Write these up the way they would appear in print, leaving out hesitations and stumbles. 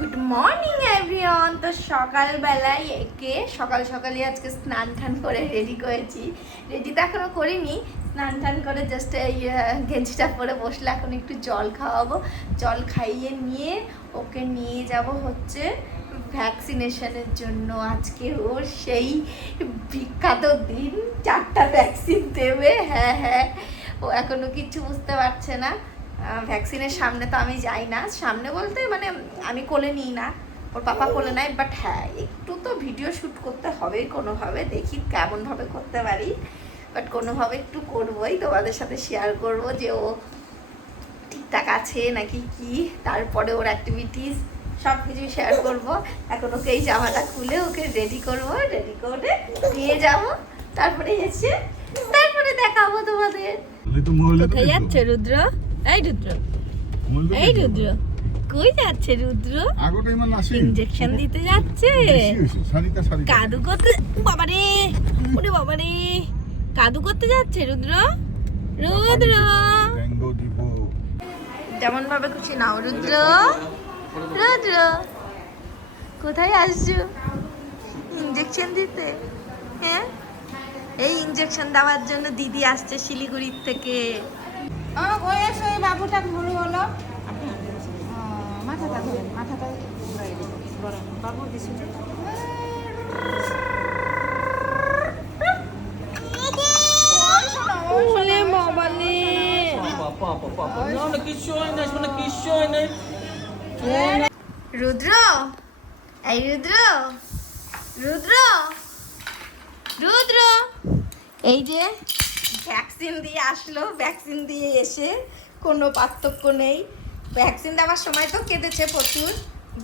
Good morning everyone. তো সকালবেলায় একে সকাল সকালই আজকে স্নান টান করে রেডি করেছি। রেডি তো এখনও করিনি, স্নান টান করে জাস্ট এই গেঞ্জিটা পরে বসলে এখন একটু জল খাওয়াবো। জল খাইয়ে নিয়ে ওকে নিয়ে যাব হচ্ছে ভ্যাকসিনেশনের জন্য। আজকে ওর সেই বিখ্যাত দিন, 4টা ভ্যাকসিন দেবে। হ্যাঁ, ও এখনও কিছু বুঝতে পারছে না। ভ্যাকসিনের সামনে তো আমি যাই না, সামনে বলতে মানে আমি কোলে নিই না, ওর পাপা কোলে নেয়। বাট হ্যাঁ, একটু তো ভিডিও শ্যুট করতে হবেই কোনোভাবে, দেখি কেমনভাবে করতে পারি। বাট কোনোভাবে একটু করবোই, তোমাদের সাথে শেয়ার করব যে ও ঠিকঠাক আছে নাকি কি, তারপরে ওর অ্যাক্টিভিটিস সব কিছু শেয়ার করবো। এখন ওকে এই জামাটা খুলে ওকে রেডি করবো, রেডি করে নিয়ে যাব, তারপরে এসে তারপরে দেখাবো তোমাদের। কোথায় যাচ্ছে রুদ্র? এই রুদ্র, এই রুদ্র কই যাচ্ছে? রুদ্র ইনজেকশন দিতে যাচ্ছে। কাদু করতে, বাবারে ওরে বাবারে, কাদু করতে যাচ্ছে রুদ্র। রুদ্র যেমন ভাবে খুশি নাও। রুদ্র, রুদ্র কোথায় আসছো? ইনজেকশন দিতে? হ্যাঁ, এই ইনজেকশন দেওয়ার জন্য দিদি আসছে শিলিগুড়ির থেকে। বাবুটা ঘুরে হলো মাথাটা ধরেন, মাথাটা বাবু দিছি রুদ্র, এই রুদ্র, রুদ্র, রুদ্র এই যে ভ্যাকসিন দিয়ে আসলো। ভ্যাকসিন দিয়ে এসে কোনো পার্থক্য নেই। ভ্যাকসিন দেওয়ার সময় তো কেঁদেছে প্রচুর,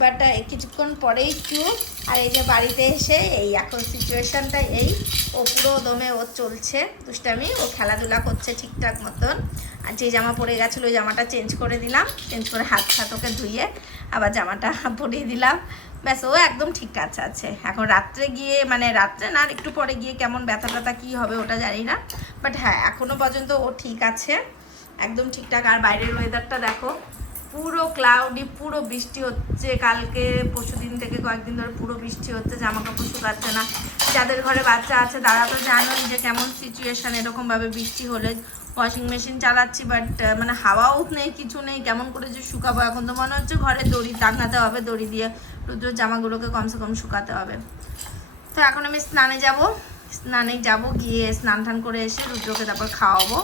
বাট কিছুক্ষণ পরেই চুপ। আর এই যে বাড়িতে এসে এই এখন সিচুয়েশানটা এই, ও পুরো দমে ও চলছে দুষ্টামি, ও খেলাধুলা করছে ঠিকঠাক মতন। আর যে জামা পরে গেছিলো ওই জামাটা চেঞ্জ করে দিলাম, চেঞ্জ করে হাত ওকে ধুয়ে আবার জামাটা পরিয়ে দিলাম। ব্যাস, ও একদম ঠিক আছে। এখন রাত্রে গিয়ে, মানে রাত্রে না, একটু পরে গিয়ে কেমন ব্যথা ট্যাথা কী হবে ওটা জানি না, বাট হ্যাঁ এখনও পর্যন্ত ও ঠিক আছে, একদম ঠিকঠাক। আর বাইরের ওয়েদারটা দেখো, পুরো ক্লাউডি, পুরো বৃষ্টি হচ্ছে। কালকে পরশুদিন থেকে কয়েকদিন ধরে পুরো বৃষ্টি হচ্ছে, জামা কাপড় শুকাচ্ছে না। যাদের ঘরে বাচ্চা আছে তারা তো জানোই যে কেমন সিচুয়েশান এরকমভাবে বৃষ্টি হলে। ওয়াশিং মেশিন চালাচ্ছি, বাট মানে হাওয়াও নেই, কিছু নেই, কেমন করে যে শুকাবো। এখন তো মনে হচ্ছে ঘরে দড়ি টাঙাতে হবে, দড়ি দিয়ে রুদ্র জামাগুলোকে কমসে কম শুকাতে হবে। তো এখন আমি স্নানে যাব, গিয়ে স্নান টান করে এসে রুদ্রকে তারপর খাওয়াবো।